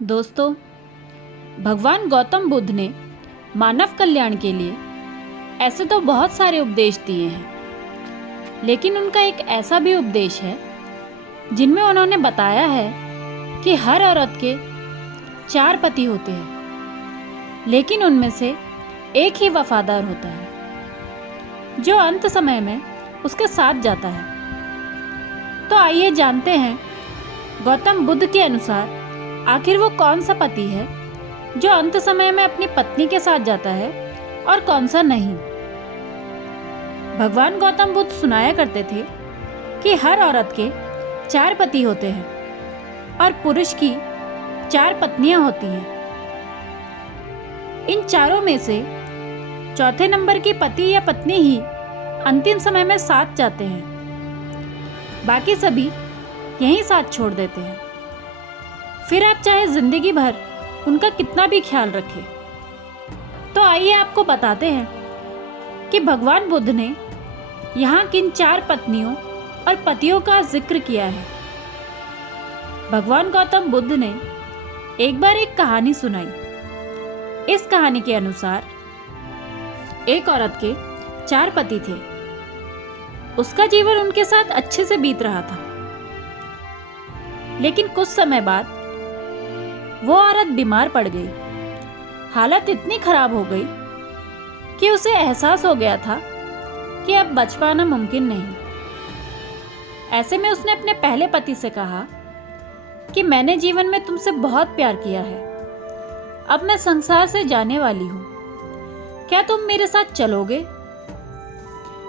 दोस्तों, भगवान गौतम बुद्ध ने मानव कल्याण के लिए ऐसे तो बहुत सारे उपदेश दिए हैं, लेकिन उनका एक ऐसा भी उपदेश है जिनमें उन्होंने बताया है कि हर औरत के 4 पति होते हैं, लेकिन उनमें से एक ही वफादार होता है जो अंत समय में उसके साथ जाता है। तो आइए जानते हैं गौतम बुद्ध के अनुसार आखिर वो कौन सा पति है जो अंत समय में अपनी पत्नी के साथ जाता है और कौन सा नहीं। भगवान गौतम बुद्ध सुनाया करते थे कि हर औरत के 4 पति होते हैं और पुरुष की 4 पत्नियां होती हैं। इन चारों में से चौथे नंबर की पति या पत्नी ही अंतिम समय में साथ जाते हैं, बाकी सभी यहीं साथ छोड़ देते हैं। फिर आप चाहे जिंदगी भर उनका कितना भी ख्याल रखें। तो आइए आपको बताते हैं कि भगवान बुद्ध ने यहाँ किन 4 पत्नियों और पतियों का जिक्र किया है। भगवान गौतम बुद्ध ने एक बार एक कहानी सुनाई। इस कहानी के अनुसार एक औरत के 4 पति थे। उसका जीवन उनके साथ अच्छे से बीत रहा था, लेकिन कुछ समय बाद वो औरत बीमार पड़ गई। हालत इतनी खराब हो गई कि उसे एहसास हो गया था कि अब बच पाना मुमकिन नहीं। ऐसे में उसने अपने पहले पति से कहा कि मैंने जीवन में तुमसे बहुत प्यार किया है, अब मैं संसार से जाने वाली हूँ, क्या तुम मेरे साथ चलोगे?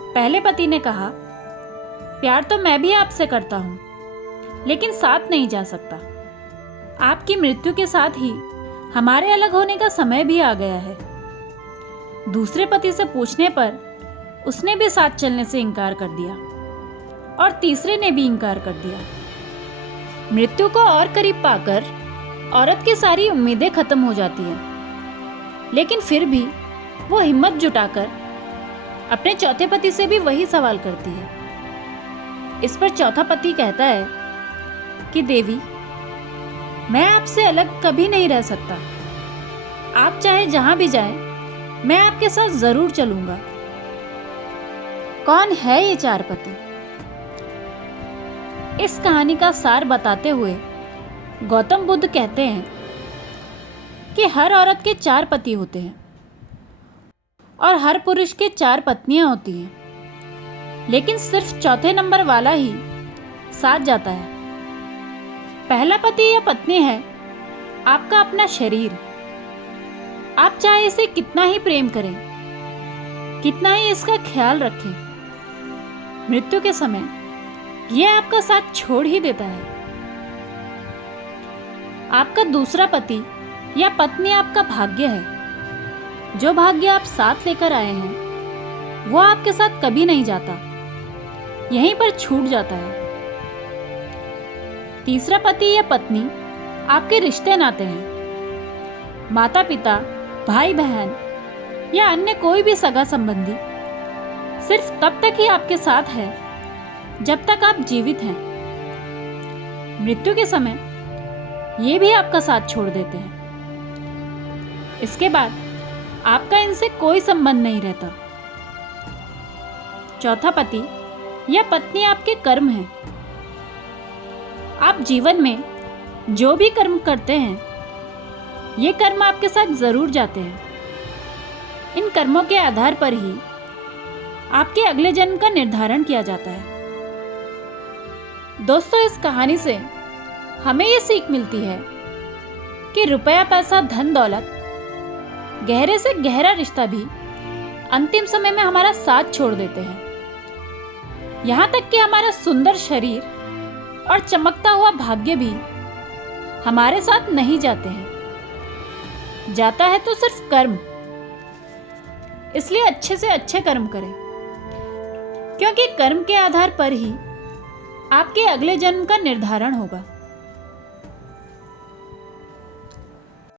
पहले पति ने कहा, प्यार तो मैं भी आपसे करता हूँ, लेकिन साथ नहीं जा सकता। आपकी मृत्यु के साथ ही हमारे अलग होने का समय भी आ गया है। दूसरे पति से पूछने पर उसने भी साथ चलने से इनकार कर दिया और तीसरे ने भी इनकार कर दिया। मृत्यु को और करीब पाकर औरत की सारी उम्मीदें खत्म हो जाती हैं, लेकिन फिर भी वो हिम्मत जुटाकर अपने चौथे पति से भी वही सवाल करती है। इस पर चौथा पति कहता है कि देवी, मैं आपसे अलग कभी नहीं रह सकता। आप चाहे जहां भी जाएं, मैं आपके साथ जरूर चलूंगा। कौन है ये 4 पति? इस कहानी का सार बताते हुए गौतम बुद्ध कहते हैं कि हर औरत के 4 पति होते हैं और हर पुरुष के 4 पत्नियां होती हैं, लेकिन सिर्फ चौथे नंबर वाला ही साथ जाता है। पहला पति या पत्नी है आपका अपना शरीर। आप चाहे इसे कितना ही प्रेम करें, कितना ही इसका ख्याल रखें, मृत्यु के समय यह आपका साथ छोड़ ही देता है। आपका दूसरा पति या पत्नी आपका भाग्य है। जो भाग्य आप साथ लेकर आए हैं वो आपके साथ कभी नहीं जाता, यहीं पर छूट जाता है। तीसरा पति या पत्नी आपके रिश्ते नाते हैं। माता पिता, भाई बहन या अन्य कोई भी सगा संबंधी सिर्फ तब तक ही आपके साथ है जब तक आप जीवित हैं। मृत्यु के समय ये भी आपका साथ छोड़ देते हैं। इसके बाद आपका इनसे कोई संबंध नहीं रहता। चौथा पति या पत्नी आपके कर्म हैं। आप जीवन में जो भी कर्म करते हैं, ये कर्म आपके साथ जरूर जाते हैं। इन कर्मों के आधार पर ही आपके अगले जन्म का निर्धारण किया जाता है। दोस्तों, इस कहानी से हमें ये सीख मिलती है कि रुपया, पैसा, धन दौलत, गहरे से गहरा रिश्ता भी अंतिम समय में हमारा साथ छोड़ देते हैं। यहाँ तक कि हमारा सुंदर शरीर और चमकता हुआ भाग्य भी हमारे साथ नहीं जाते हैं। जाता है तो सिर्फ कर्म। इसलिए अच्छे से अच्छे कर्म करें, क्योंकि कर्म के आधार पर ही आपके अगले जन्म का निर्धारण होगा।